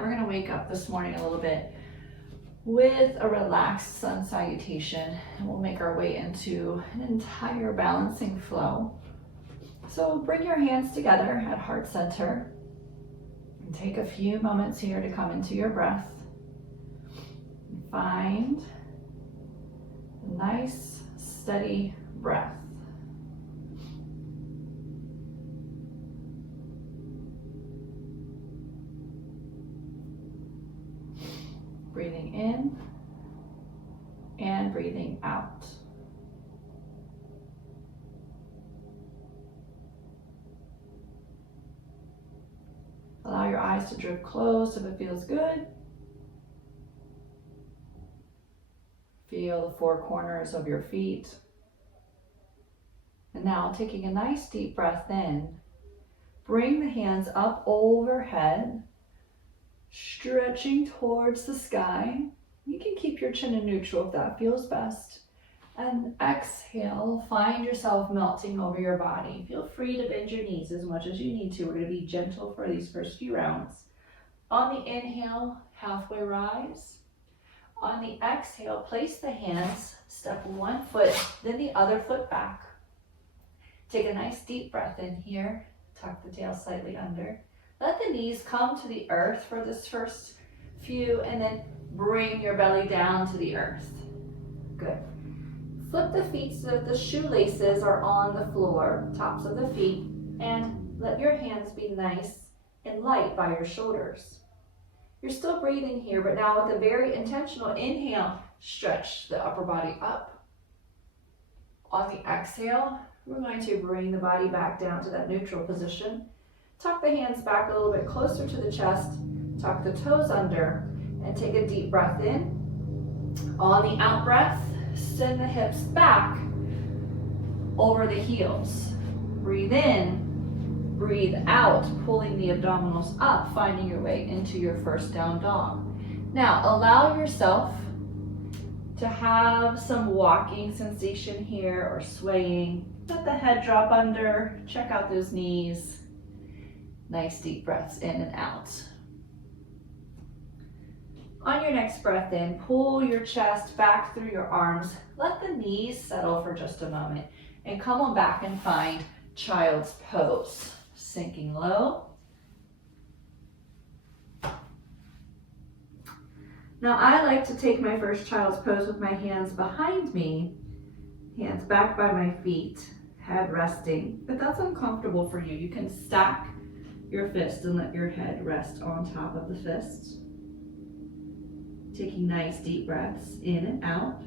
mat. We're gonna wake up this morning a little bit with a relaxed sun salutation, and we'll make our way into an entire balancing flow. So bring your hands together at heart center and take a few moments here to come into your breath. Find a nice, steady breath. Breathing in and breathing out. Allow your eyes to drift closed if it feels good. Feel the four corners of your feet. And now taking a nice deep breath in, bring the hands up overhead, stretching towards the sky. You can keep your chin in neutral if that feels best. And exhale, find yourself melting over your body. Feel free to bend your knees as much as you need to. We're going to be gentle for these first few rounds. On the inhale, halfway rise. On the exhale, place the hands, step one foot, then the other foot back. Take a nice deep breath in here. Tuck the tail slightly under. Let the knees come to the earth for this first few, and then bring your belly down to the earth. Good. Flip the feet so that the shoelaces are on the floor, tops of the feet, and let your hands be nice and light by your shoulders. You're still breathing here, but now with a very intentional inhale, stretch the upper body up. On the exhale, we're going to bring the body back down to that neutral position. Tuck the hands back a little bit closer to the chest, tuck the toes under, and take a deep breath in. On the out breath, send the hips back over the heels. Breathe in. Breathe out, pulling the abdominals up, finding your way into your first down dog. Now, allow yourself to have some walking sensation here or swaying. Let the head drop under, check out those knees. Nice deep breaths in and out. On your next breath in, pull your chest back through your arms. Let the knees settle for just a moment and come on back and find child's pose. Sinking low. Now I like to take my first child's pose with my hands behind me, hands back by my feet, head resting. If that's uncomfortable for you, you can stack your fists and let your head rest on top of the fists. Taking nice deep breaths in and out.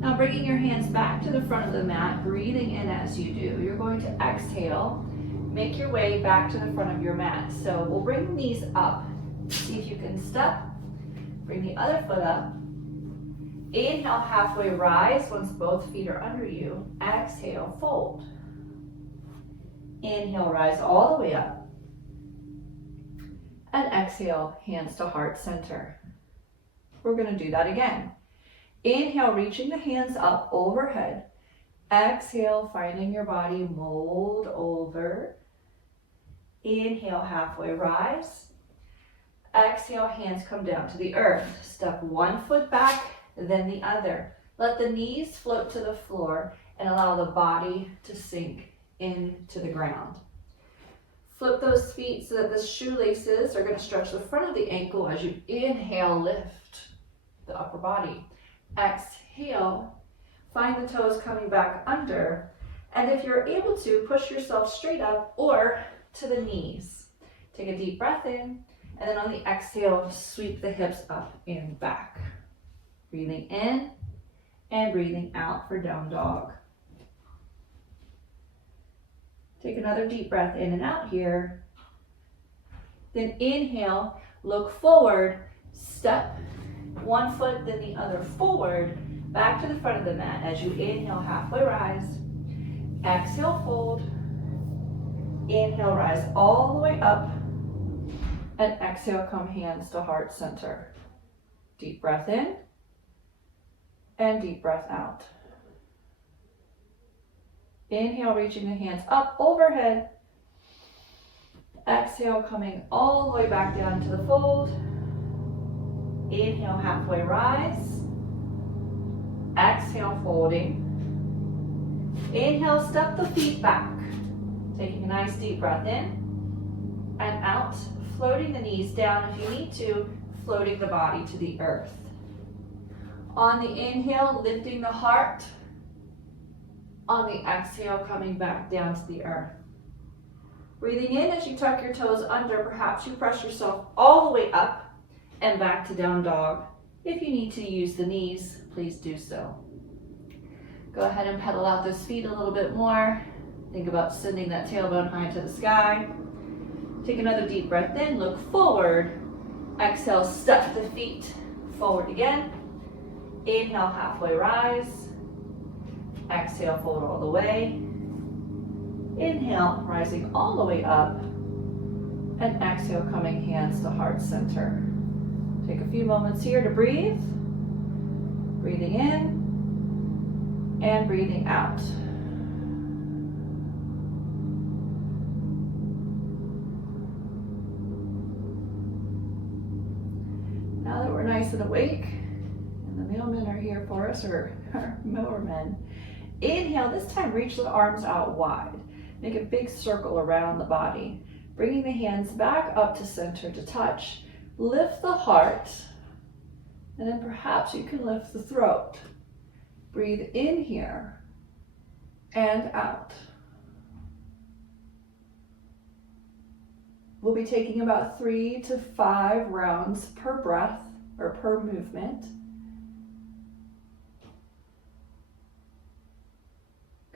Now bringing your hands back to the front of the mat, breathing in as you do. You're going to exhale, make your way back to the front of your mat. So we'll bring the knees up. See if you can step. Bring the other foot up. Inhale, halfway rise once both feet are under you. Exhale, fold. Inhale, rise all the way up. And exhale, hands to heart center. We're going to do that again. Inhale, reaching the hands up overhead. Exhale, finding your body mold over. Inhale, halfway rise. Exhale, hands come down to the earth. Step one foot back, then the other. Let the knees float to the floor and allow the body to sink into the ground. Flip those feet so that the shoelaces are going to stretch the front of the ankle as you inhale, lift the upper body. Exhale, find the toes coming back under, and if you're able to, push yourself straight up or to the knees. Take a deep breath in, and then on the exhale, sweep the hips up and back. Breathing in and breathing out for down dog. Take another deep breath in and out here. Then inhale, look forward, step one foot, then the other forward, back to the front of the mat as you inhale, halfway rise. Exhale, fold. Inhale, rise all the way up. And exhale, come hands to heart center. Deep breath in and deep breath out. Inhale, reaching the hands up overhead. Exhale, coming all the way back down to the fold. Inhale, halfway rise. Exhale, folding. Inhale, step the feet back. Taking a nice deep breath in and out. Floating the knees down if you need to, floating the body to the earth. On the inhale, lifting the heart. On the exhale, coming back down to the earth. Breathing in as you tuck your toes under, perhaps you press yourself all the way up and back to down dog. If you need to use the knees, please do so. Go ahead and pedal out those feet a little bit more. Think about sending that tailbone high to the sky. Take another deep breath in, look forward. Exhale, step the feet forward again. Inhale, halfway rise. Exhale, fold all the way. Inhale, rising all the way up. And exhale, coming hands to heart center. Take a few moments here to breathe. Breathing in and breathing out. Now that we're nice and awake, and the mailmen are here for us, or our mowermen, inhale, this time reach the arms out wide. Make a big circle around the body. Bringing the hands back up to center to touch. Lift the heart, and then perhaps you can lift the throat. Breathe in here and out. We'll be taking about 3 to 5 rounds per breath or per movement.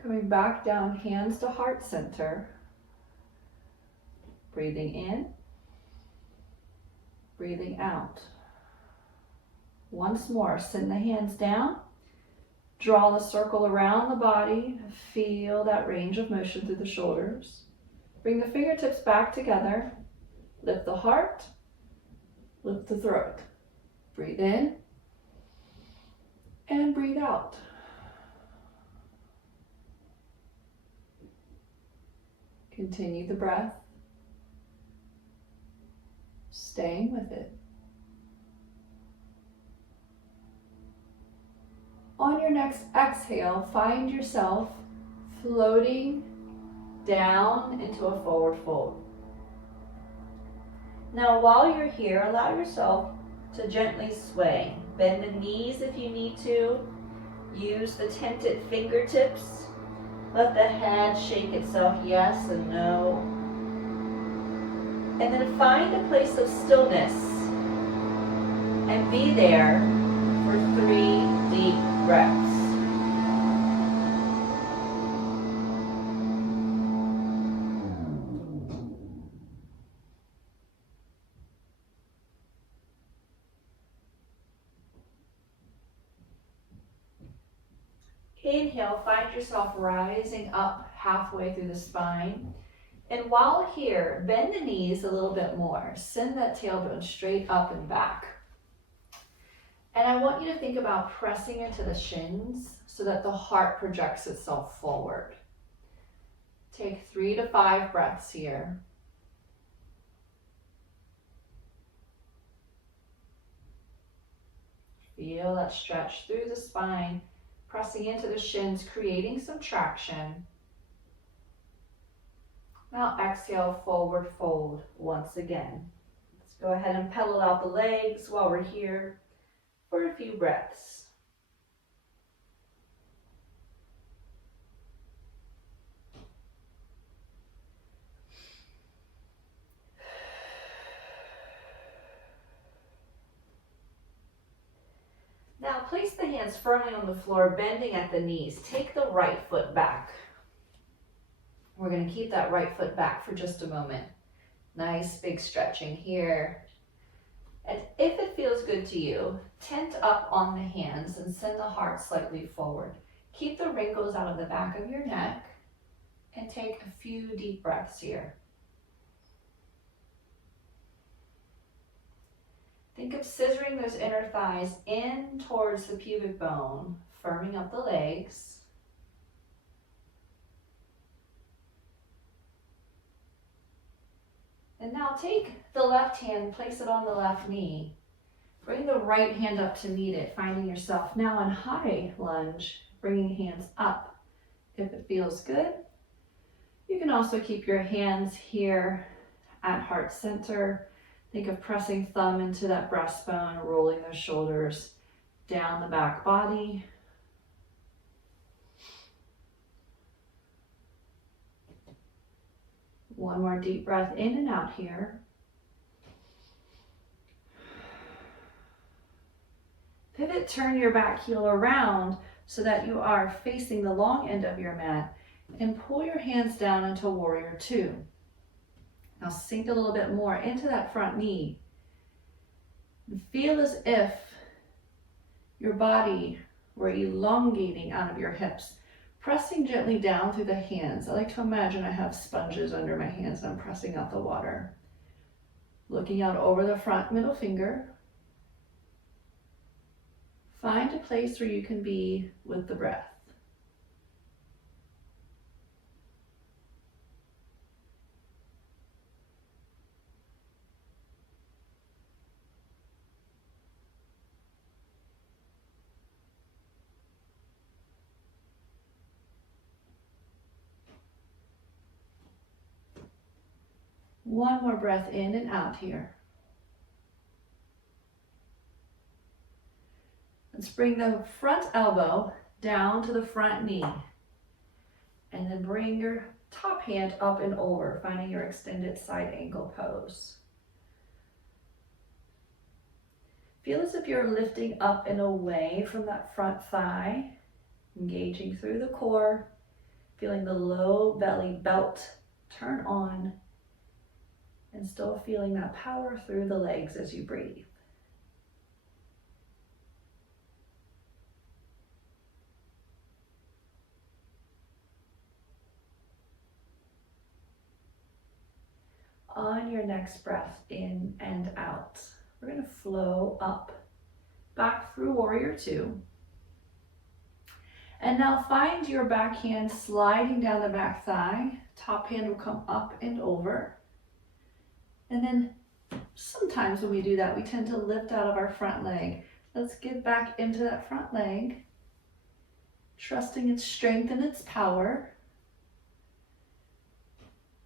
Coming back down, hands to heart center. Breathing in, breathing out. Once more, send the hands down. Draw the circle around the body. Feel that range of motion through the shoulders. Bring the fingertips back together. Lift the heart. Lift the throat. Breathe in and breathe out. Continue the breath. Staying with it. On your next exhale, find yourself floating down into a forward fold. Now, while you're here, allow yourself to gently sway. Bend the knees if you need to. Use the tented fingertips. Let the head shake itself yes and no. And then find a place of stillness and be there for 3 deep breaths. Inhale, find yourself rising up halfway through the spine. And while here, bend the knees a little bit more. Send that tailbone straight up and back. And I want you to think about pressing into the shins so that the heart projects itself forward. Take 3 to 5 breaths here. Feel that stretch through the spine, pressing into the shins, creating some traction. Now exhale, forward fold once again. Let's go ahead and pedal out the legs while we're here for a few breaths. Now place the hands firmly on the floor, bending at the knees. Take the right foot back. We're going to keep that right foot back for just a moment. Nice big stretching here. And if it feels good to you, tent up on the hands and send the heart slightly forward. Keep the wrinkles out of the back of your neck and take a few deep breaths here. Think of scissoring those inner thighs in towards the pubic bone, firming up the legs. And now take the left hand, place it on the left knee. Bring the right hand up to meet it, finding yourself now in high lunge, bringing hands up if it feels good. You can also keep your hands here at heart center. Think of pressing thumb into that breastbone, rolling the shoulders down the back body. One more deep breath in and out here. Pivot, turn your back heel around so that you are facing the long end of your mat, and pull your hands down into warrior two. Now sink a little bit more into that front knee. And feel as if your body were elongating out of your hips, pressing gently down through the hands. I like to imagine I have sponges under my hands and I'm pressing out the water. Looking out over the front middle finger. Find a place where you can be with the breath. One more breath in and out here. Let's bring the front elbow down to the front knee. And then bring your top hand up and over, finding your extended side angle pose. Feel as if you're lifting up and away from that front thigh, engaging through the core, feeling the low belly belt turn on, and still feeling that power through the legs as you breathe. On your next breath in and out, we're going to flow up, back through warrior two. And now find your back hand sliding down the back thigh. Top hand will come up and over. And then sometimes when we do that, we tend to lift out of our front leg. Let's get back into that front leg, trusting its strength and its power.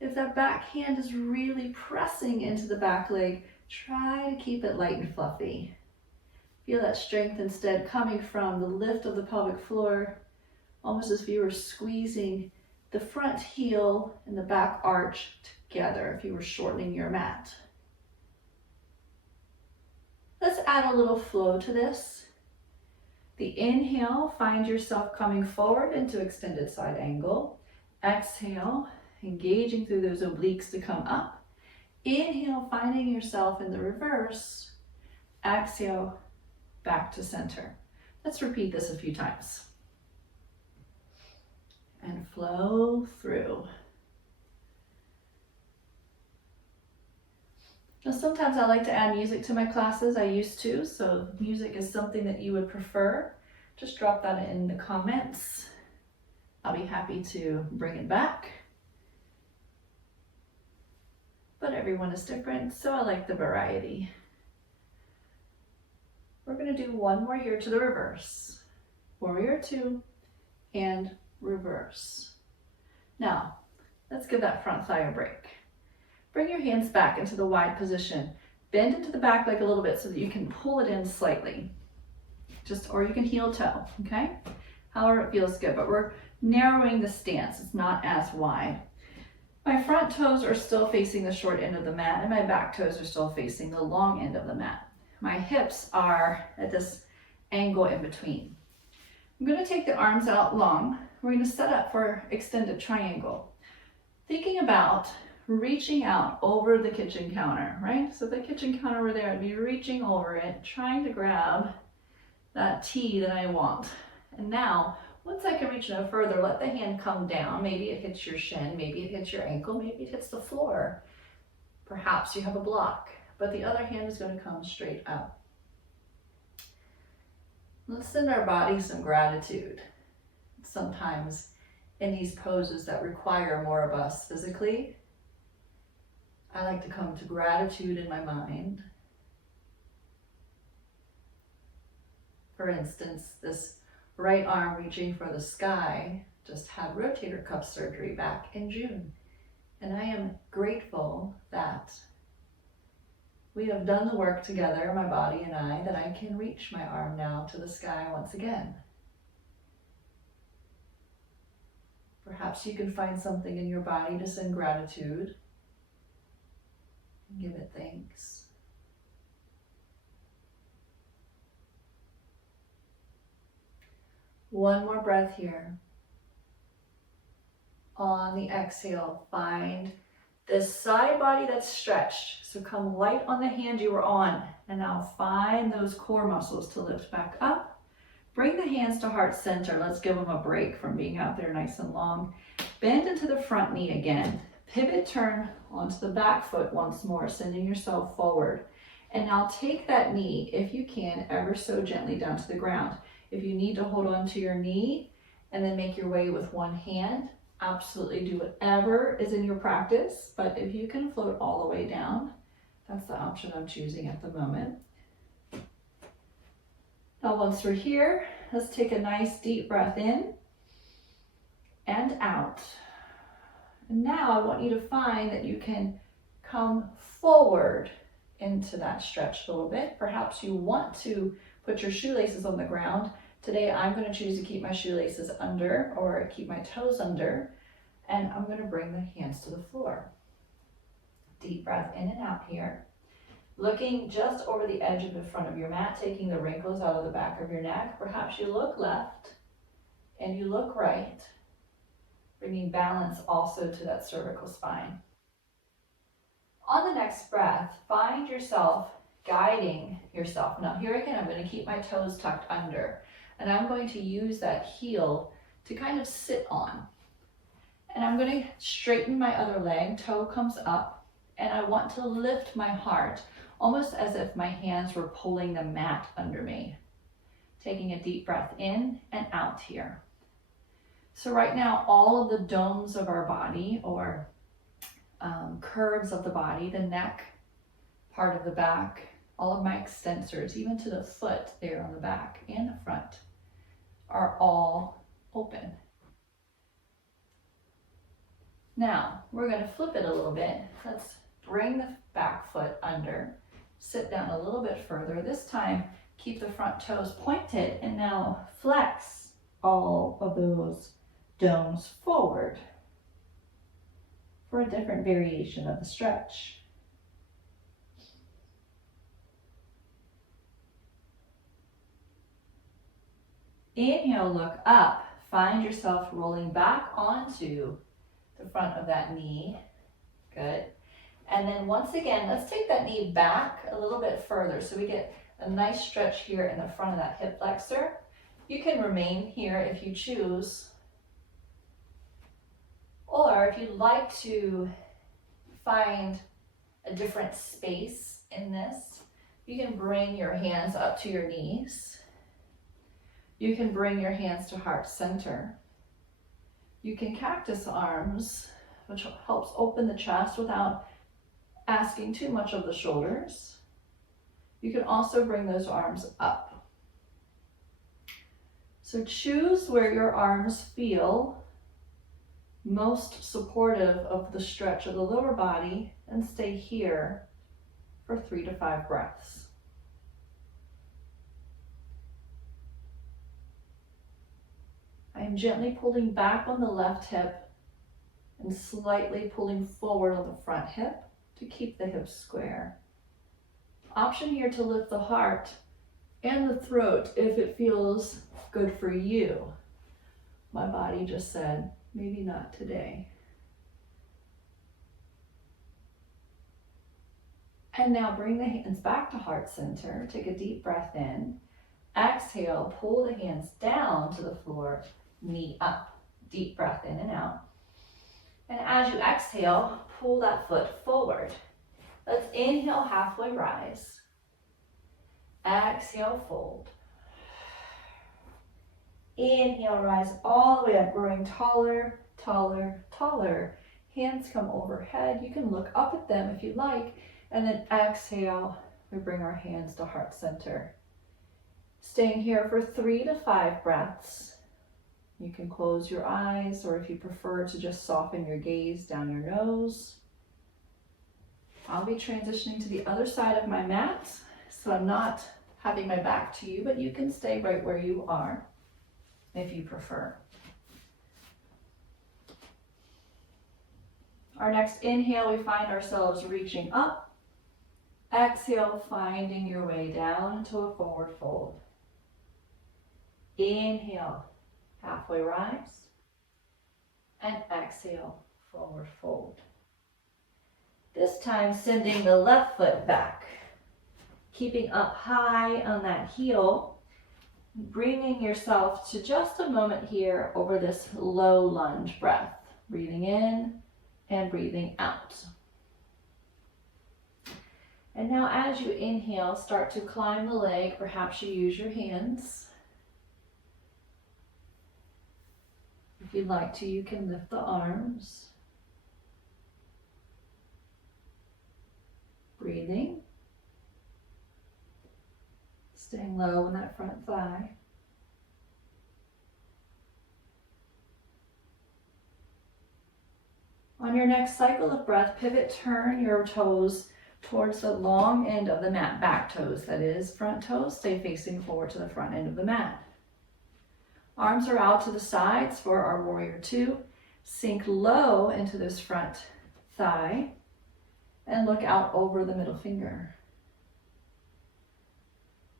If that back hand is really pressing into the back leg, try to keep it light and fluffy. Feel that strength instead coming from the lift of the pelvic floor, almost as if you were squeezing the front heel and the back arch together, if you were shortening your mat. Let's add a little flow to this. The inhale, find yourself coming forward into extended side angle. Exhale, engaging through those obliques to come up. Inhale, finding yourself in the reverse. Exhale, back to center. Let's repeat this a few times. And flow through. Now sometimes I like to add music to my classes. I used to, so if music is something that you would prefer, just drop that in the comments. I'll be happy to bring it back. But everyone is different, so I like the variety. We're going to do one more here to the reverse. Warrior two and reverse. Now, let's give that front thigh a break. Bring your hands back into the wide position. Bend into the back leg a little bit so that you can pull it in slightly. Or you can heel toe, okay? However it feels good, but we're narrowing the stance. It's not as wide. My front toes are still facing the short end of the mat, and my back toes are still facing the long end of the mat. My hips are at this angle in between. I'm going to take the arms out long. We're going to set up for extended triangle. Thinking about reaching out over the kitchen counter, right? So the kitchen counter over there, I'd be reaching over it, trying to grab that tea that I want. And now, once I can reach no further, let the hand come down. Maybe it hits your shin, maybe it hits your ankle, maybe it hits the floor. Perhaps you have a block, but the other hand is going to come straight up. Let's send our body some gratitude. Sometimes in these poses that require more of us physically, I like to come to gratitude in my mind. For instance, this right arm reaching for the sky just had rotator cuff surgery back in June. And I am grateful that we have done the work together, my body and I, that I can reach my arm now to the sky once again. Perhaps you can find something in your body to send gratitude and give it thanks. One more breath here. On the exhale, find this side body that's stretched. So come light on the hand you were on. And now find those core muscles to lift back up. Bring the hands to heart center. Let's give them a break from being out there nice and long. Bend into the front knee again. Pivot, turn onto the back foot once more, sending yourself forward. And now take that knee, if you can, ever so gently down to the ground. If you need to hold on to your knee and then make your way with one hand, absolutely do whatever is in your practice. But if you can float all the way down, that's the option I'm choosing at the moment. Now once we're here, let's take a nice deep breath in and out. And now I want you to find that you can come forward into that stretch a little bit. Perhaps you want to put your shoelaces on the ground. Today I'm going to choose to keep my shoelaces under or keep my toes under, and I'm going to bring the hands to the floor. Deep breath in and out here. Looking just over the edge of the front of your mat, taking the wrinkles out of the back of your neck. Perhaps you look left and you look right, bringing balance also to that cervical spine. On the next breath, find yourself guiding yourself. Now here again, I'm going to keep my toes tucked under, and I'm going to use that heel to kind of sit on. And I'm going to straighten my other leg, toe comes up, and I want to lift my heart, almost as if my hands were pulling the mat under me. Taking a deep breath in and out here. So right now, all of the domes of our body, or curves of the body, the neck, part of the back, all of my extensors, even to the foot there on the back and the front, are all open. Now, we're going to flip it a little bit. Let's bring the back foot under, sit down a little bit further. This time, keep the front toes pointed, and now flex all of those domes forward for a different variation of the stretch. Inhale, look up. Find yourself rolling back onto the front of that knee. Good. And then once again, let's take that knee back a little bit further so we get a nice stretch here in the front of that hip flexor. You can remain here if you choose. Or if you'd like to find a different space in this, you can bring your hands up to your knees. You can bring your hands to heart center. You can cactus arms, which helps open the chest without asking too much of the shoulders. You can also bring those arms up. So choose where your arms feel most supportive of the stretch of the lower body and stay here for 3 to 5 breaths. I am gently pulling back on the left hip and slightly pulling forward on the front hip to keep the hips square. Option here to lift the heart and the throat if it feels good for you. My body just said, maybe not today. And now bring the hands back to heart center. Take a deep breath in. Exhale, pull the hands down to the floor, knee up. Deep breath in and out. And as you exhale, pull that foot forward. Let's inhale, halfway rise. Exhale, fold. Inhale, rise all the way up, growing taller, taller, taller. Hands come overhead. You can look up at them if you like, and then exhale, we bring our hands to heart center. Staying here for 3 to 5 breaths. You can close your eyes, or if you prefer to just soften your gaze down your nose. I'll be transitioning to the other side of my mat, so I'm not having my back to you, but you can stay right where you are if you prefer. Our next inhale, we find ourselves reaching up. Exhale, finding your way down into a forward fold. Inhale, halfway rise. And exhale, forward fold. This time, sending the left foot back. Keeping up high on that heel. Bringing yourself to just a moment here over this low lunge breath. Breathing in and breathing out. And now as you inhale, start to climb the leg. Perhaps you use your hands. If you'd like to, you can lift the arms. Breathing. Staying low in that front thigh. On your next cycle of breath, pivot, turn your toes towards the long end of the mat, back toes, that is, front toes, stay facing forward to the front end of the mat. Arms are out to the sides for our warrior two. Sink low into this front thigh and look out over the middle finger.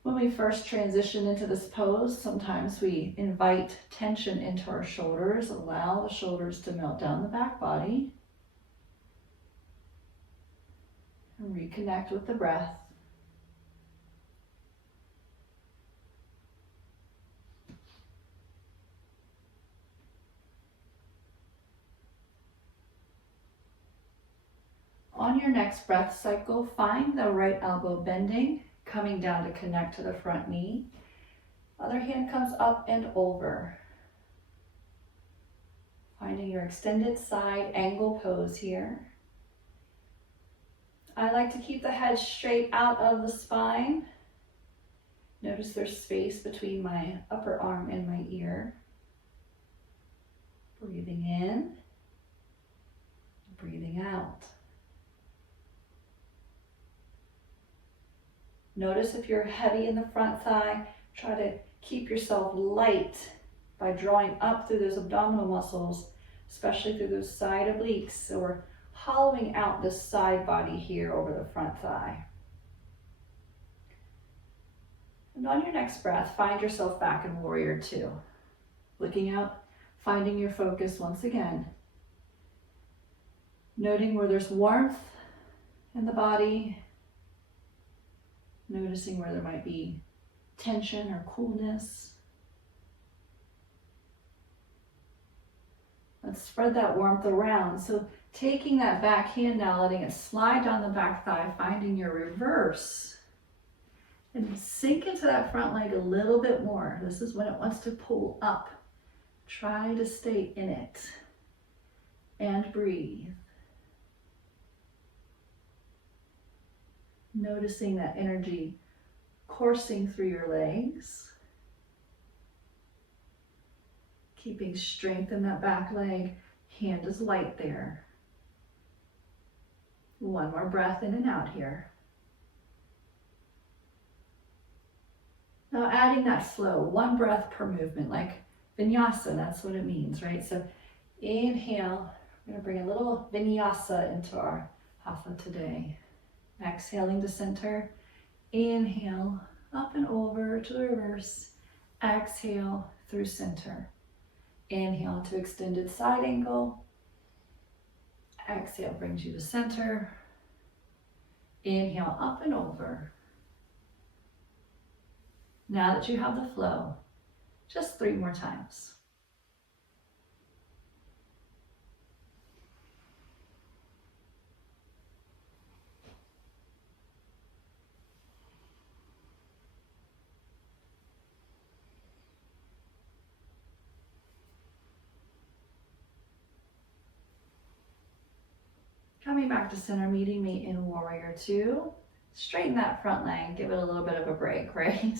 When we first transition into this pose, sometimes we invite tension into our shoulders, allow the shoulders to melt down the back body, and reconnect with the breath. On your next breath cycle, find the right elbow bending, coming down to connect to the front knee. Other hand comes up and over. Finding your extended side angle pose here. I like to keep the head straight out of the spine. Notice there's space between my upper arm and my ear. Breathing in, breathing out. Notice if you're heavy in the front thigh, try to keep yourself light by drawing up through those abdominal muscles, especially through those side obliques. So we're hollowing out this side body here over the front thigh. And on your next breath, find yourself back in warrior two. Looking out, finding your focus once again. Noting where there's warmth in the body. Noticing where there might be tension or coolness. Let's spread that warmth around. So taking that back hand now, letting it slide down the back thigh, finding your reverse. And sink into that front leg a little bit more. This is when it wants to pull up. Try to stay in it. And breathe. Noticing that energy coursing through your legs. Keeping strength in that back leg. Hand is light there. One more breath in and out here. Now adding that flow, one breath per movement, like Vinyasa, that's what it means, right? So inhale, we're gonna bring a little Vinyasa into our Hatha today. Exhaling to center, inhale, up and over to the reverse, exhale through center. Inhale to extended side angle, exhale brings you to center, inhale up and over. Now that you have the flow, just 3 more times. Coming back to center, meeting me in warrior two. Straighten that front leg, give it a little bit of a break, right?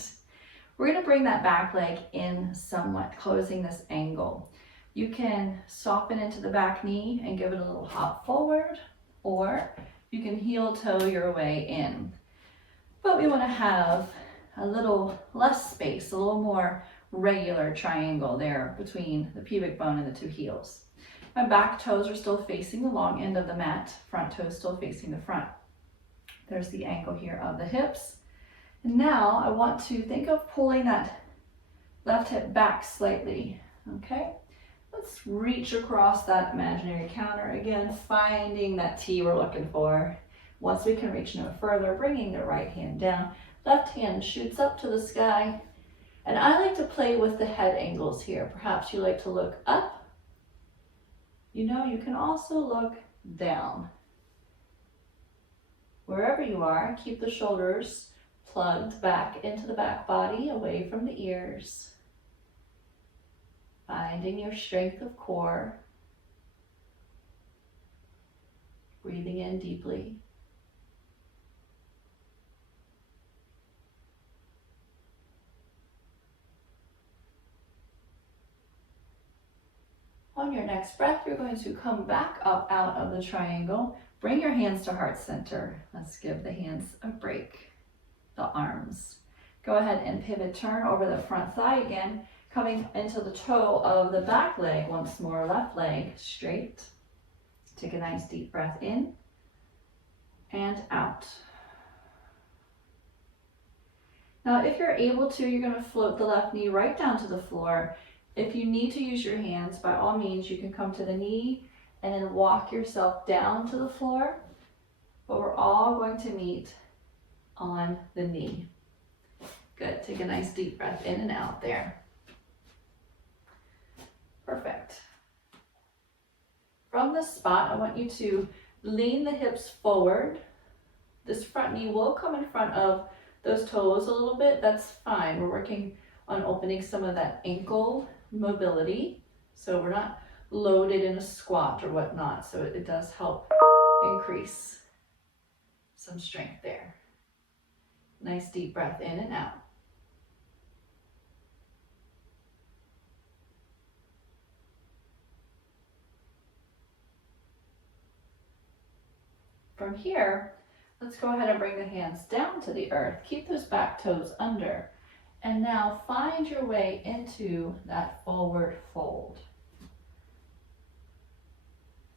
We're gonna bring that back leg in somewhat, closing this angle. You can soften into the back knee and give it a little hop forward, or you can heel toe your way in. But we wanna have a little less space, a little more regular triangle there between the pubic bone and the two heels. My back toes are still facing the long end of the mat, front toes still facing the front. There's the angle here of the hips. And now I want to think of pulling that left hip back slightly, okay? Let's reach across that imaginary counter again, finding that T we're looking for. Once we can reach no further, bringing the right hand down, left hand shoots up to the sky. And I like to play with the head angles here. Perhaps you like to look up. You know, you can also look down. Wherever you are, keep the shoulders plugged back into the back body, away from the ears. Finding your strength of core. Breathing in deeply. On your next breath, you're going to come back up out of the triangle. Bring your hands to heart center. Let's give the hands a break. The arms. Go ahead and pivot, turn over the front thigh again, coming into the toe of the back leg once more, left leg straight. Take a nice deep breath in and out. Now, if you're able to, you're going to float the left knee right down to the floor. If you need to use your hands, by all means, you can come to the knee and then walk yourself down to the floor, but we're all going to meet on the knee. Good, take a nice deep breath in and out there. Perfect. From this spot, I want you to lean the hips forward. This front knee will come in front of those toes a little bit, that's fine. We're working on opening some of that ankle mobility, so we're not loaded in a squat or whatnot, so it does help increase some strength there. Nice deep breath in and out. From here, let's go ahead and bring the hands down to the earth. Keep those back toes under. And now find your way into that forward fold.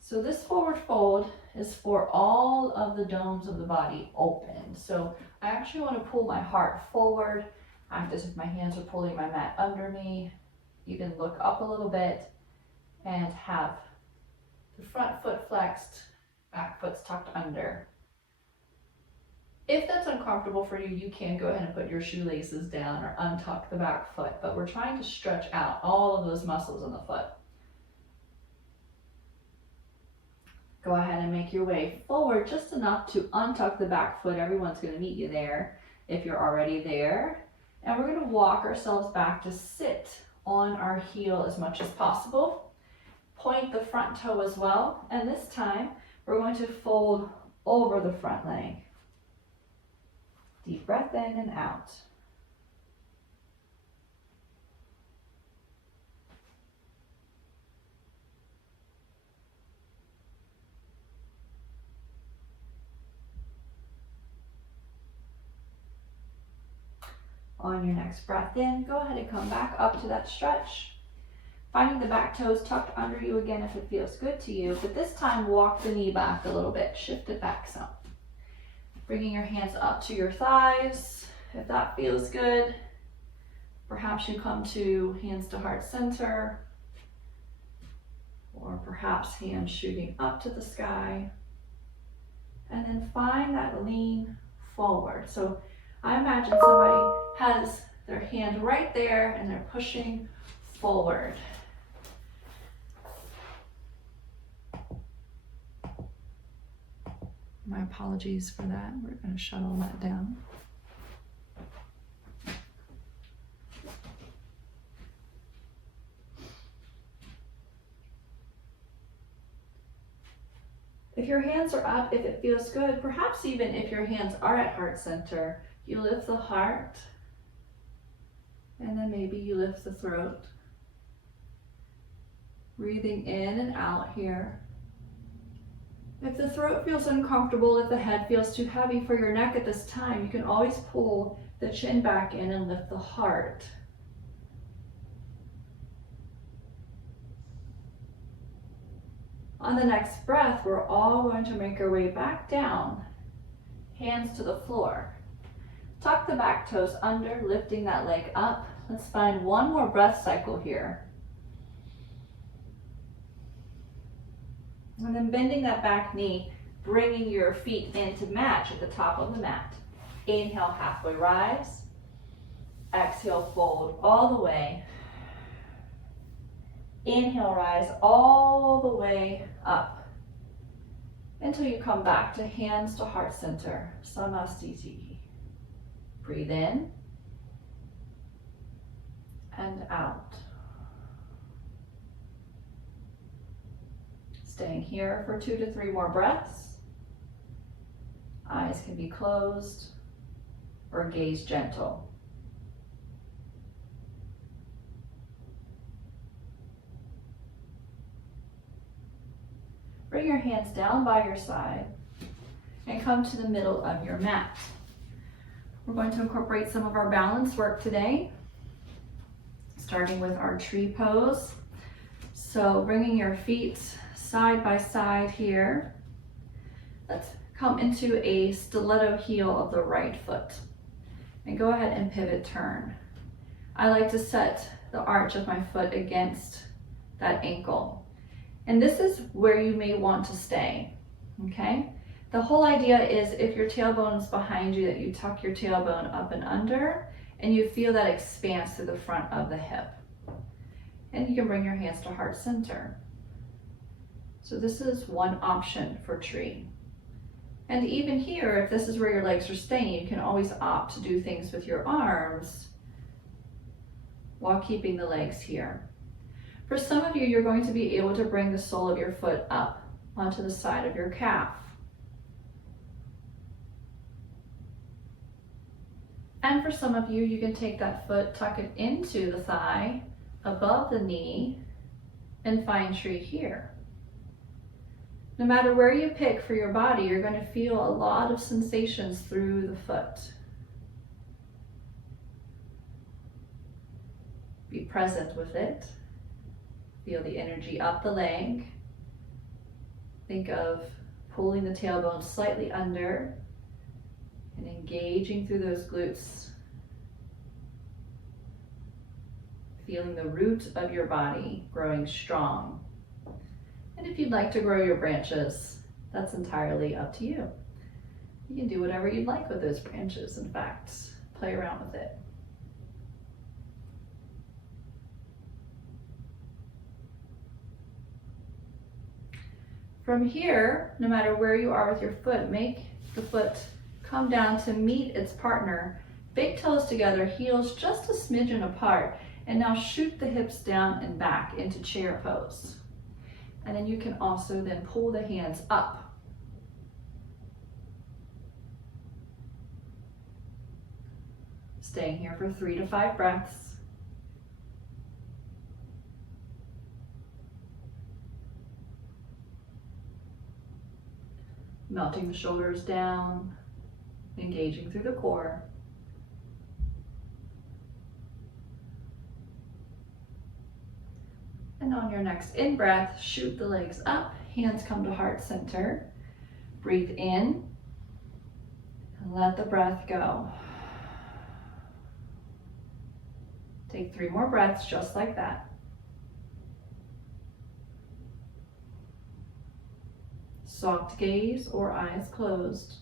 So this forward fold is for all of the domes of the body open. So I actually want to pull my heart forward, act as if my hands are pulling my mat under me. You can look up a little bit and have the front foot flexed, back foot's tucked under. If that's uncomfortable for you, you can go ahead and put your shoelaces down or untuck the back foot, but we're trying to stretch out all of those muscles in the foot. Go ahead and make your way forward just enough to untuck the back foot. Everyone's going to meet you there if you're already there. And we're going to walk ourselves back to sit on our heel as much as possible. Point the front toe as well. And this time, we're going to fold over the front leg. Deep breath in and out. On your next breath in, go ahead and come back up to that stretch. Finding the back toes tucked under you again if it feels good to you, but this time walk the knee back a little bit, shift it back some. Bringing your hands up to your thighs, if that feels good. Perhaps you come to hands to heart center, or perhaps hands shooting up to the sky. And then find that lean forward. So I imagine somebody has their hand right there and they're pushing forward. My apologies for that. We're going to shuttle that down. If your hands are up, if it feels good, perhaps even if your hands are at heart center, you lift the heart, and then maybe you lift the throat. Breathing in and out here. If the throat feels uncomfortable, if the head feels too heavy for your neck at this time, you can always pull the chin back in and lift the heart. On the next breath, we're all going to make our way back down, hands to the floor. Tuck the back toes under, lifting that leg up. Let's find one more breath cycle here. And then bending that back knee, bringing your feet in to match at the top of the mat. Inhale, halfway rise. Exhale, fold all the way. Inhale, rise all the way up until you come back to hands to heart center, Samastiti. Breathe in and out. Staying here for 2 to 3 more breaths. Eyes can be closed or gaze gentle. Bring your hands down by your side and come to the middle of your mat. We're going to incorporate some of our balance work today, starting with our tree pose. So bringing your feet side by side here. Let's come into a stiletto heel of the right foot and go ahead and pivot turn. I like to set the arch of my foot against that ankle. And this is where you may want to stay, okay? The whole idea is if your tailbone is behind you, that you tuck your tailbone up and under, and you feel that expanse through the front of the hip. And you can bring your hands to heart center. So this is one option for tree. And even here, if this is where your legs are staying, you can always opt to do things with your arms while keeping the legs here. For some of you, you're going to be able to bring the sole of your foot up onto the side of your calf. And for some of you, you can take that foot, tuck it into the thigh, above the knee, and find tree here. No matter where you pick for your body, you're going to feel a lot of sensations through the foot. Be present with it. Feel the energy up the leg. Think of pulling the tailbone slightly under and engaging through those glutes. Feeling the root of your body growing strong. And if you'd like to grow your branches, that's entirely up to you. You can do whatever you'd like with those branches, in fact. Play around with it. From here, no matter where you are with your foot, make the foot come down to meet its partner. Big toes together, heels just a smidgen apart. And now shoot the hips down and back into chair pose. And then you can also then pull the hands up. Staying here for 3 to 5 breaths. Melting the shoulders down, engaging through the core. And on your next in-breath, shoot the legs up, hands come to heart center. Breathe in, and let the breath go. Take 3 more breaths just like that. Soft gaze or eyes closed.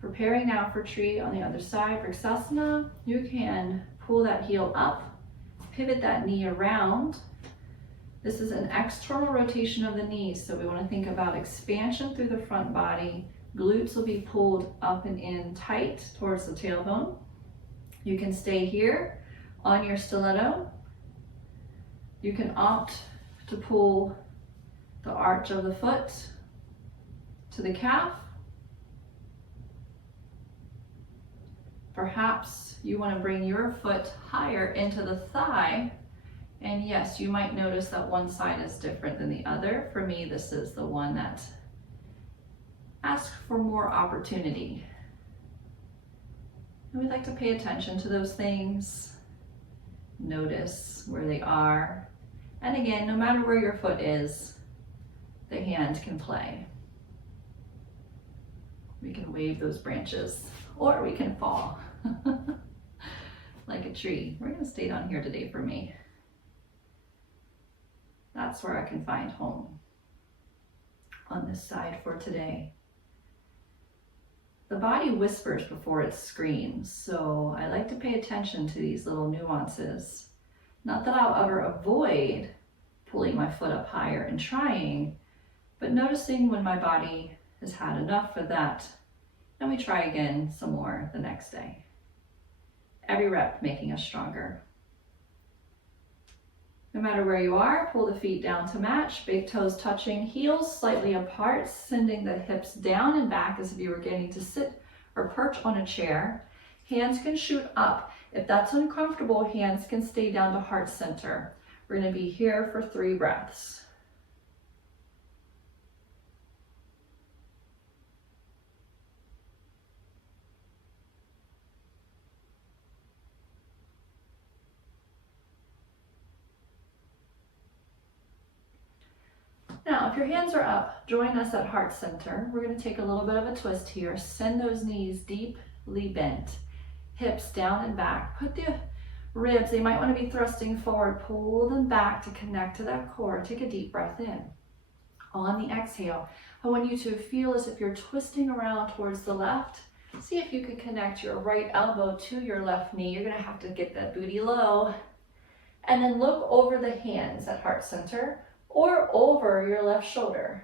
Preparing now for tree on the other side, Vrksasana. You can pull that heel up, pivot that knee around. This is an external rotation of the knees, so we want to think about expansion through the front body, Glutes will be pulled up and in tight towards the tailbone. You can stay here on your stiletto. You can opt to pull the arch of the foot to the calf. Perhaps you want to bring your foot higher into the thigh. And yes, you might notice that one side is different than the other. For me, this is the one that asks for more opportunity. And we like to pay attention to those things. Notice where they are. And again, no matter where your foot is, the hand can play. We can wave those branches, or we can fall like a tree. We're going to stay down here today for me. That's where I can find home on this side for today. The body whispers before it screams, so I like to pay attention to these little nuances. Not that I'll ever avoid pulling my foot up higher and trying, but noticing when my body has had enough of that, and we try again some more the next day. Every rep making us stronger. No matter where you are, pull the feet down to match, big toes touching, heels slightly apart, sending the hips down and back as if you were getting to sit or perch on a chair. Hands can shoot up. If that's uncomfortable, hands can stay down to heart center. We're going to be here for 3 breaths. Now, if your hands are up, join us at heart center. We're going to take a little bit of a twist here. Send those knees deeply bent, hips down and back. Put the ribs, they might want to be thrusting forward. Pull them back to connect to that core. Take a deep breath in. On the exhale, I want you to feel as if you're twisting around towards the left. See if you can connect your right elbow to your left knee. You're going to have to get that booty low. And then look over the hands at heart center, or over your left shoulder.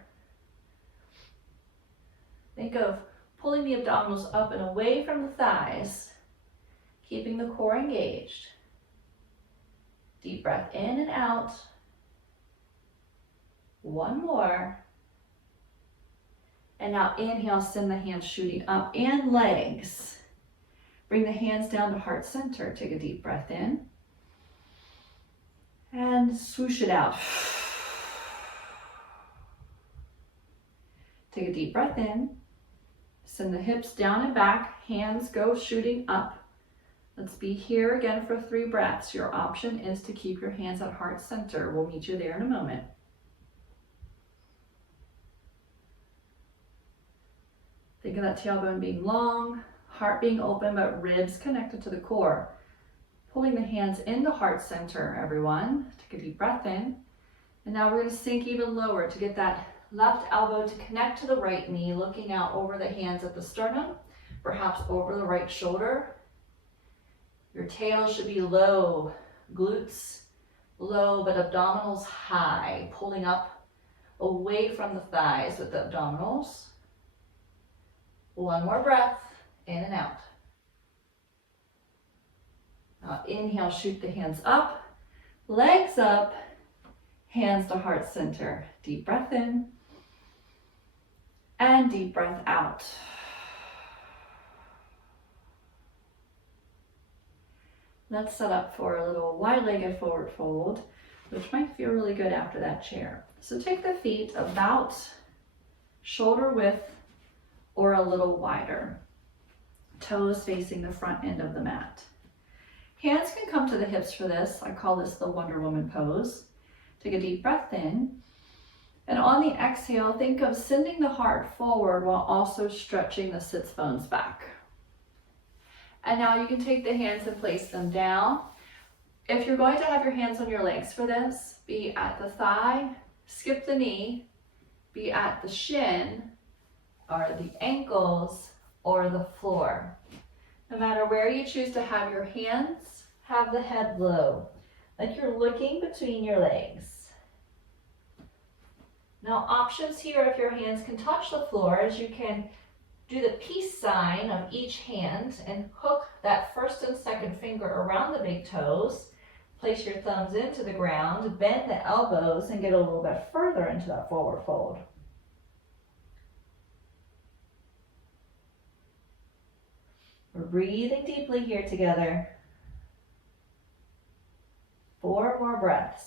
Think of pulling the abdominals up and away from the thighs, keeping the core engaged. Deep breath in and out. One more. And now inhale, send the hands shooting up and legs. Bring the hands down to heart center. Take a deep breath in. And swoosh it out. Take a deep breath in, send the hips down and back, hands go shooting up. Let's be here again for 3 breaths. Your option is to keep your hands at heart center. We'll meet you there in a moment. Think of that tailbone being long, heart being open, but ribs connected to the core. Pulling the hands into heart center, everyone. Take a deep breath in. And now we're going to sink even lower to get that left elbow to connect to the right knee, looking out over the hands at the sternum, perhaps over the right shoulder. Your tail should be low, glutes low, but abdominals high, pulling up away from the thighs with the abdominals. One more breath, in and out. Now inhale, shoot the hands up, legs up, hands to heart center. Deep breath in. And deep breath out. Let's set up for a little wide-legged forward fold, which might feel really good after that chair. So take the feet about shoulder width or a little wider. Toes facing the front end of the mat. Hands can come to the hips for this. I call this the Wonder Woman pose. Take a deep breath in. And on the exhale, think of sending the heart forward while also stretching the sits bones back. And now you can take the hands and place them down. If you're going to have your hands on your legs for this, be at the thigh, skip the knee, be at the shin, or the ankles, or the floor. No matter where you choose to have your hands, have the head low, like you're looking between your legs. Now options here, if your hands can touch the floor, is you can Do the peace sign of each hand and hook that first and second finger around the big toes. Place your thumbs into the ground, bend the elbows, and get a little bit further into that forward fold. We're breathing deeply here together. 4 more breaths.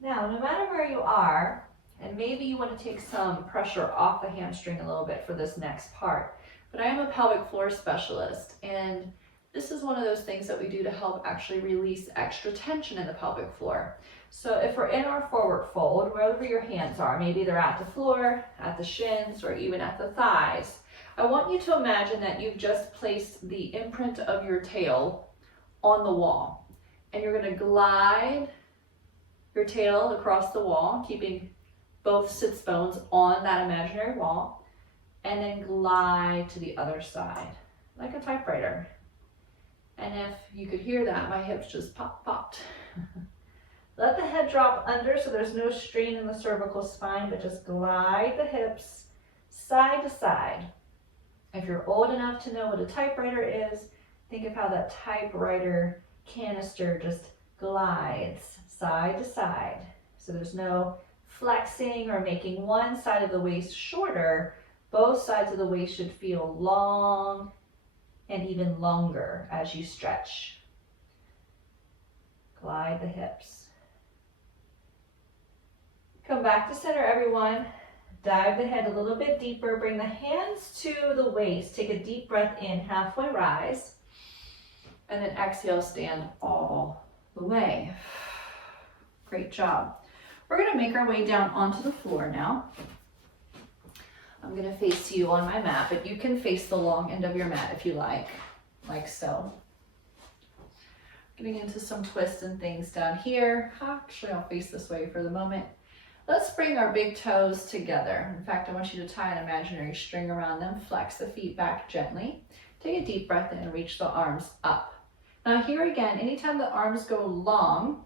Now, no matter where you are, and maybe you want to take some pressure off the hamstring a little bit for this next part, but I am a pelvic floor specialist, and this is one of those things that we do to help actually release extra tension in the pelvic floor. So if we're in our forward fold, wherever your hands are, maybe they're at the floor, at the shins, or even at the thighs, I want you to imagine that you've just placed the imprint of your tail on the wall, and you're going to glide your tail across the wall, keeping both sits bones on that imaginary wall, and then glide to the other side, like a typewriter. And if you could hear that, my hips just popped. Let the head drop under so there's no strain in the cervical spine, but just glide the hips side to side. If you're old enough to know what a typewriter is, think of how that typewriter canister just glides side to side. So there's no flexing or making one side of the waist shorter. Both sides of the waist should feel long and even longer as you stretch. Glide the hips. Come back to center, everyone. Dive the head a little bit deeper. Bring the hands to the waist. Take a deep breath in, halfway rise. And then exhale, stand all the way. Great job. We're going to make our way down onto the floor now. I'm going to face you on my mat, but you can face the long end of your mat if you like so. Getting into some twists and things down here. Actually, I'll face this way for the moment. Let's bring our big toes together. In fact, I want you to tie an imaginary string around them. Flex the feet back gently. Take a deep breath in and reach the arms up. Now here again, anytime the arms go long,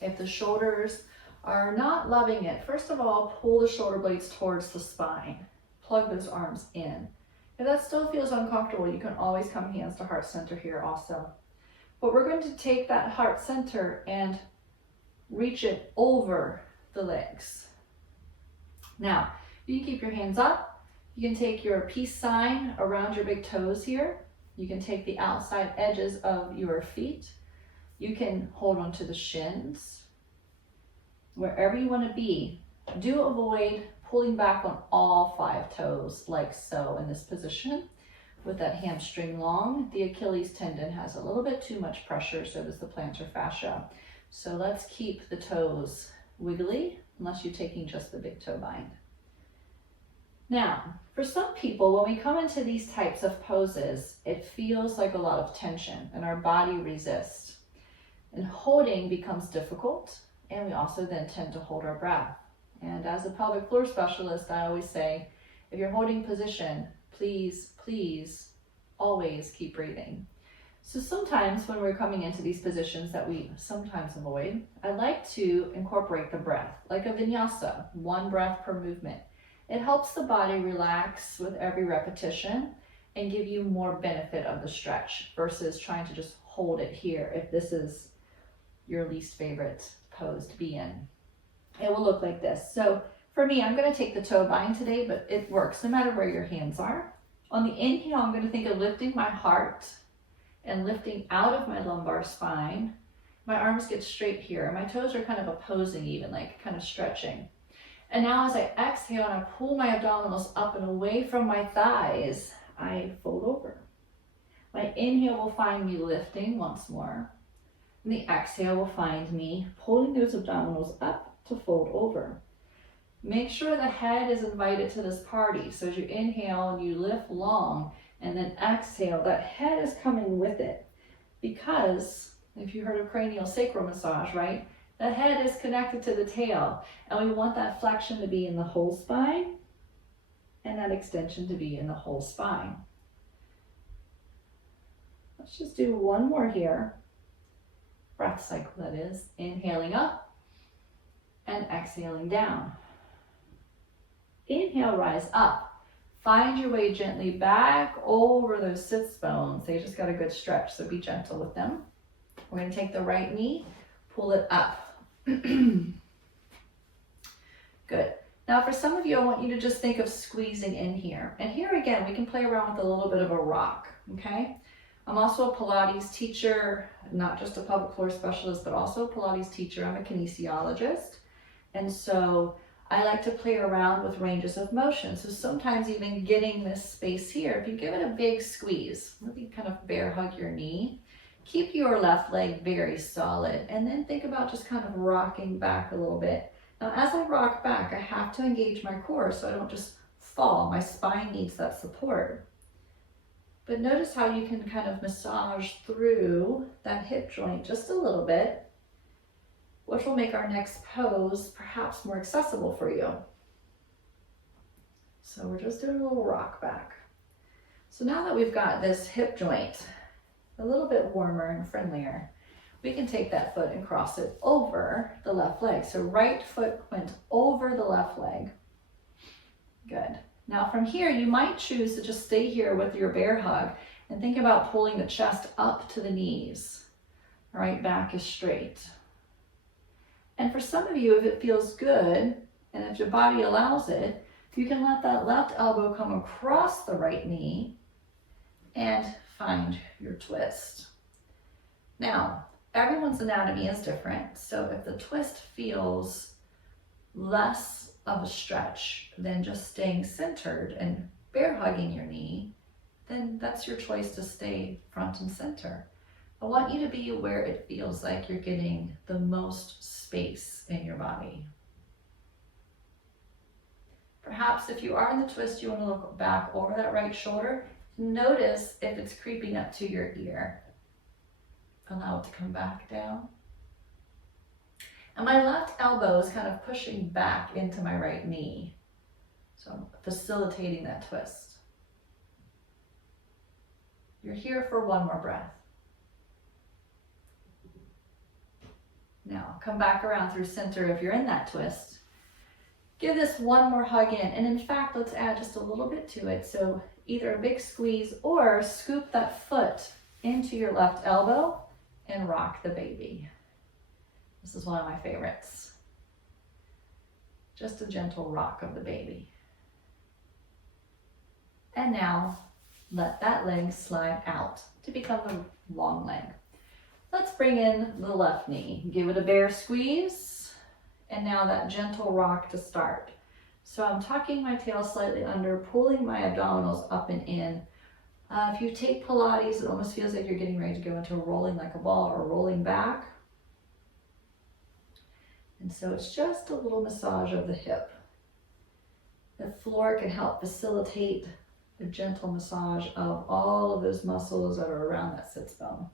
if the shoulders are not loving it, first of all, pull the shoulder blades towards the spine. Plug those arms in. If that still feels uncomfortable, you can always come hands to heart center here also. But we're going to take that heart center and reach it over the legs. Now, you can keep your hands up. You can take your peace sign around your big toes here. You can take the outside edges of your feet. You can hold onto the shins. Wherever you want to be, do avoid pulling back on all 5 toes like so in this position. With that hamstring long, the Achilles tendon has a little bit too much pressure, so does the plantar fascia. So let's keep the toes wiggly, unless you're taking just the big toe bind. Now, for some people, when we come into these types of poses, it feels like a lot of tension and our body resists. And holding becomes difficult, and we also then tend to hold our breath. And as a pelvic floor specialist, I always say, if you're holding position, please, please always keep breathing. So sometimes when we're coming into these positions that we sometimes avoid, I like to incorporate the breath, like a vinyasa, 1 breath per movement. It helps the body relax with every repetition and give you more benefit of the stretch versus trying to just hold it here if this is your least favorite pose to be in. It will look like this. So for me, I'm going to take the toe bind today, but it works no matter where your hands are. On the inhale, I'm going to think of lifting my heart and lifting out of my lumbar spine. My arms get straight here. My toes are kind of opposing even, like kind of stretching. And now as I exhale and I pull my abdominals up and away from my thighs, I fold over. My inhale will find me lifting once more. And the exhale will find me pulling those abdominals up to fold over. Make sure the head is invited to this party. So as you inhale and you lift long and then exhale, that head is coming with it. Because if you heard of cranial sacral massage, right? The head is connected to the tail, and we want that flexion to be in the whole spine and that extension to be in the whole spine. Let's just do one more here. Breath cycle, that is. Inhaling up and exhaling down. Inhale, rise up. Find your way gently back over those sits bones. They just got a good stretch, so be gentle with them. We're going to take the right knee, pull it up. Good. Now for some of you, I want you to just think of squeezing in here. And here again, we can play around with a little bit of a rock, okay? I'm also a Pilates teacher, not just a pelvic floor specialist, but also a Pilates teacher. I'm a kinesiologist. And so I like to play around with ranges of motion. So sometimes even getting this space here, if you give it a big squeeze, maybe kind of bear hug your knee, keep your left leg very solid, and then think about just kind of rocking back a little bit. Now, as I rock back, I have to engage my core so I don't just fall. My spine needs that support. But notice how you can kind of massage through that hip joint just a little bit, which will make our next pose perhaps more accessible for you. So we're just doing a little rock back. So now that we've got this hip joint a little bit warmer and friendlier, we can take that foot and cross it over the left leg. So right foot went over the left leg. Good. Now from here, you might choose to just stay here with your bear hug and think about pulling the chest up to the knees. All right, back is straight. And for some of you, if it feels good, and if your body allows it, you can let that left elbow come across the right knee and find your twist. Now, everyone's anatomy is different, so if the twist feels less of a stretch than just staying centered and bear hugging your knee, then that's your choice to stay front and center. I want you to be where it feels like you're getting the most space in your body. Perhaps if you are in the twist, you want to look back over that right shoulder. Notice if it's creeping up to your ear. Allow it to come back down. And my left elbow is kind of pushing back into my right knee. So I'm facilitating that twist. You're here for one more breath. Now come back around through center if you're in that twist. Give this one more hug in, and in fact, let's add just a little bit to it. So either a big squeeze or scoop that foot into your left elbow and rock the baby. This is one of my favorites. Just a gentle rock of the baby. And now let that leg slide out to become the long leg. Let's bring in the left knee. Give it a bear squeeze, and now that gentle rock to start. So I'm tucking my tail slightly under, pulling my abdominals up and in. If you take Pilates, it almost feels like you're getting ready to go into rolling like a ball or rolling back. And so it's just a little massage of the hip. The floor can help facilitate a gentle massage of all of those muscles that are around that sits bone.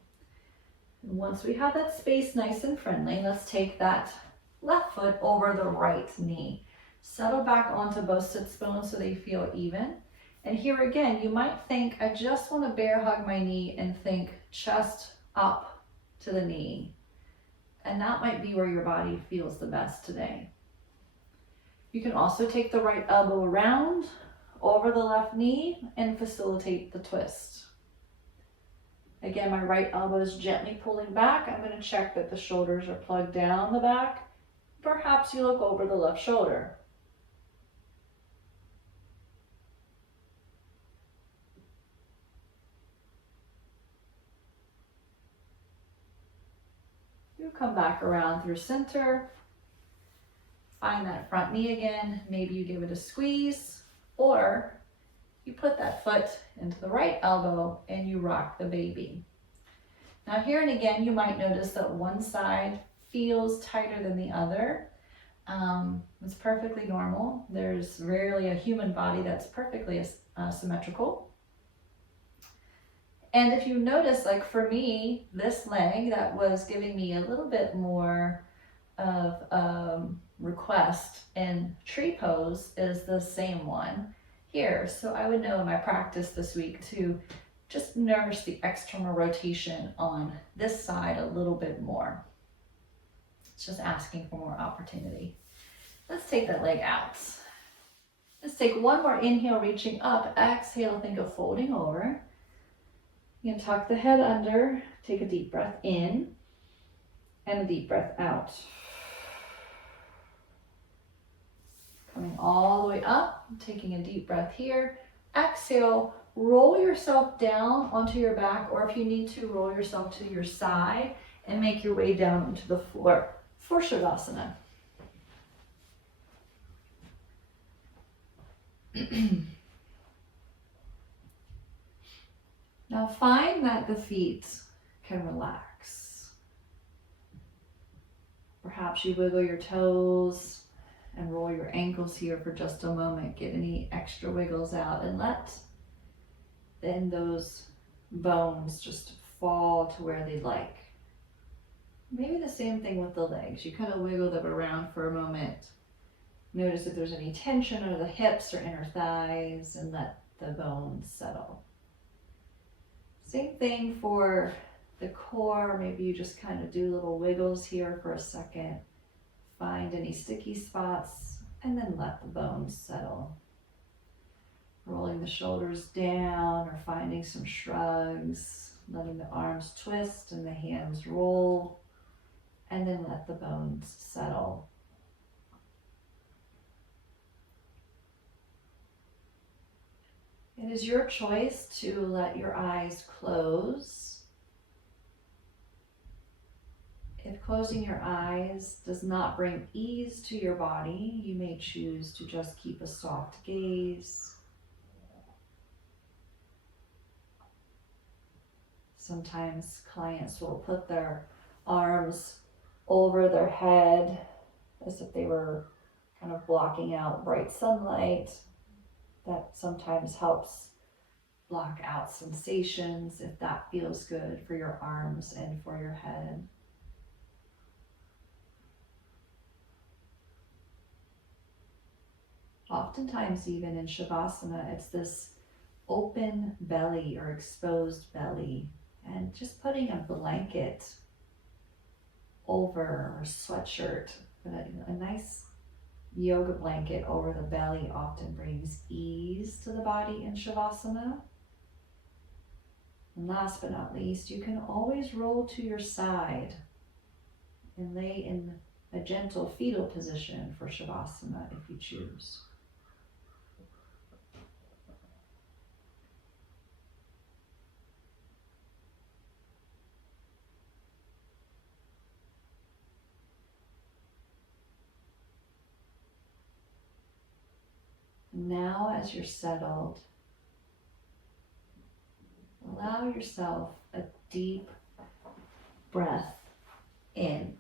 And once we have that space nice and friendly, let's take that left foot over the right knee. Settle back onto both sits bones so they feel even. And here again, you might think, I just want to bear hug my knee and think chest up to the knee. And that might be where your body feels the best today. You can also take the right elbow around over the left knee and facilitate the twist. Again, my right elbow is gently pulling back. I'm going to check that the shoulders are plugged down the back. Perhaps you look over the left shoulder. You come back around through center. Find that front knee again. Maybe you give it a squeeze, or you put that foot into the right elbow and you rock the baby. Now here and again, you might notice that one side feels tighter than the other. It's perfectly normal. There's rarely a human body that's perfectly symmetrical. And if you notice, like for me, this leg that was giving me a little bit more of request in tree pose is the same one. here. So I would know in my practice this week to just nourish the external rotation on this side a little bit more. It's just asking for more opportunity. Let's take that leg out. Let's take one more inhale, reaching up. Exhale, think of folding over. You can tuck the head under, take a deep breath in, and a deep breath out. Coming all the way up, taking a deep breath here. Exhale, roll yourself down onto your back, or if you need to, roll yourself to your side and make your way down onto the floor for Shavasana. Now find that the feet can relax. Perhaps you wiggle your toes and roll your ankles here for just a moment. Get any extra wiggles out and let then those bones just fall to where they'd like. Maybe the same thing with the legs. You kind of wiggle them around for a moment. Notice if there's any tension over the hips or inner thighs and let the bones settle. Same thing for the core. Maybe you just kind of do little wiggles here for a second. Find any sticky spots and then let the bones settle. Rolling the shoulders down or finding some shrugs, letting the arms twist and the hands roll, and then let the bones settle. It is your choice to let your eyes close. If closing your eyes does not bring ease to your body, you may choose to just keep a soft gaze. Sometimes clients will put their arms over their head as if they were kind of blocking out bright sunlight. That sometimes helps block out sensations if that feels good for your arms and for your head. Oftentimes, even in Shavasana, it's this open belly or exposed belly, and just putting a blanket over or sweatshirt, a nice yoga blanket over the belly often brings ease to the body in Shavasana. And last but not least, you can always roll to your side and lay in a gentle fetal position for Shavasana if you choose. Now, as you're settled, allow yourself a deep breath in.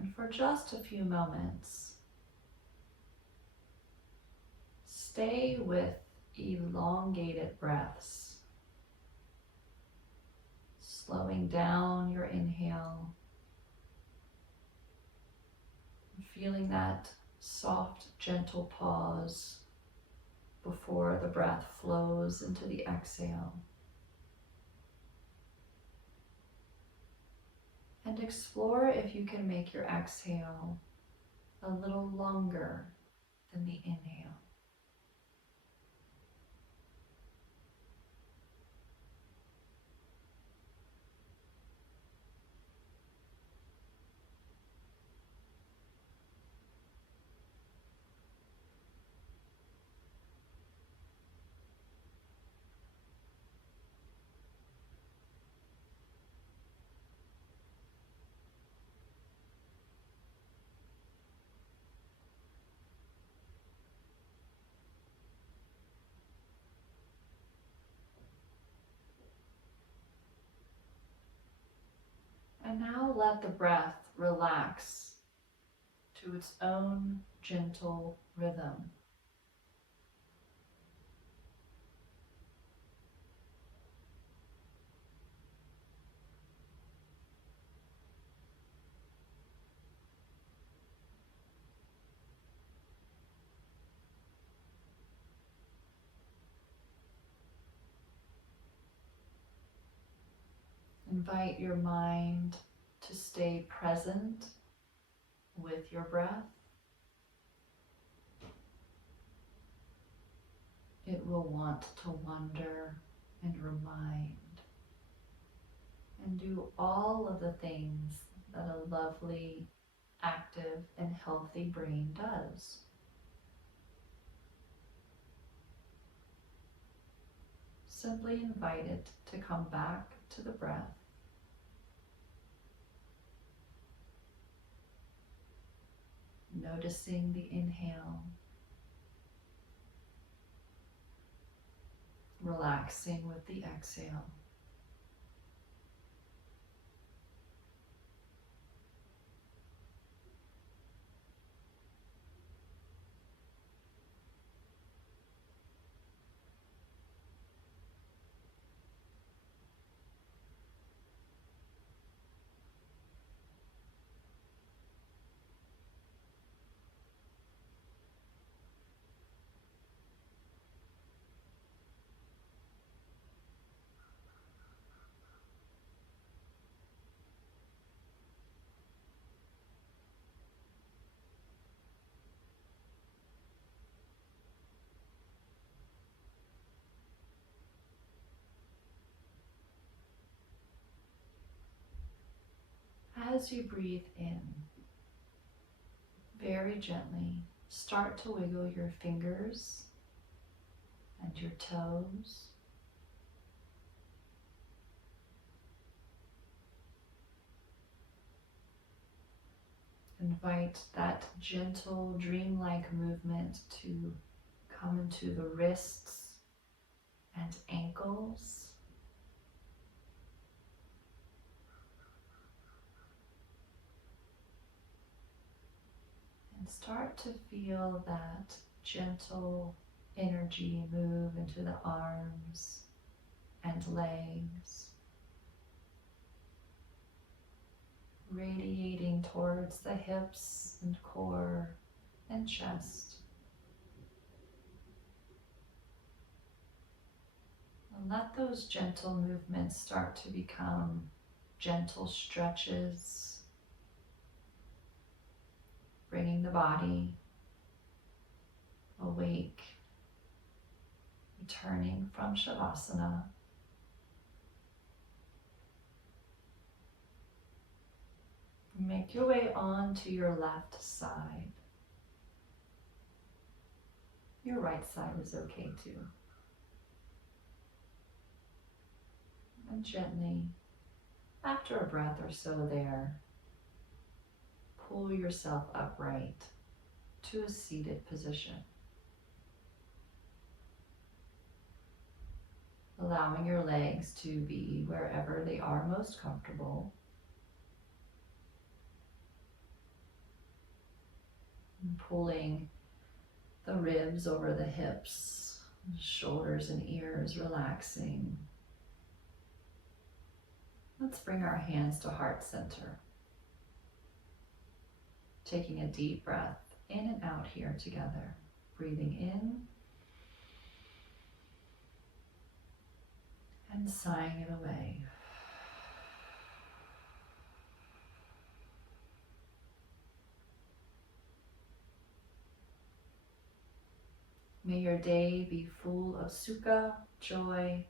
And for just a few moments, stay with elongated breaths, slowing down your inhale, feeling that soft, gentle pause before the breath flows into the exhale. And explore if you can make your exhale a little longer than the inhale. And now let the breath relax to its own gentle rhythm. Invite your mind to stay present with your breath. It will want to wonder and remind and do all of the things that a lovely, active, and healthy brain does. Simply invite it to come back to the breath. Noticing the inhale, relaxing with the exhale. As you breathe in, very gently start to wiggle your fingers and your toes. Invite that gentle, dreamlike movement to come into the wrists and ankles. And start to feel that gentle energy move into the arms and legs, radiating towards the hips and core and chest. And let those gentle movements start to become gentle stretches, bringing the body awake, returning from Shavasana. Make your way on to your left side. Your right side is okay too. And gently, after a breath or so there, pull yourself upright to a seated position. Allowing your legs to be wherever they are most comfortable. And pulling the ribs over the hips, shoulders and ears relaxing. Let's bring our hands to heart center. Taking a deep breath in and out here together. Breathing in and sighing it away. May your day be full of sukha, joy,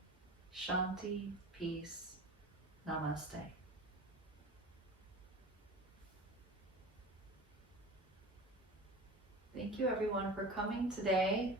shanti, peace. Namaste. Thank you everyone for coming today.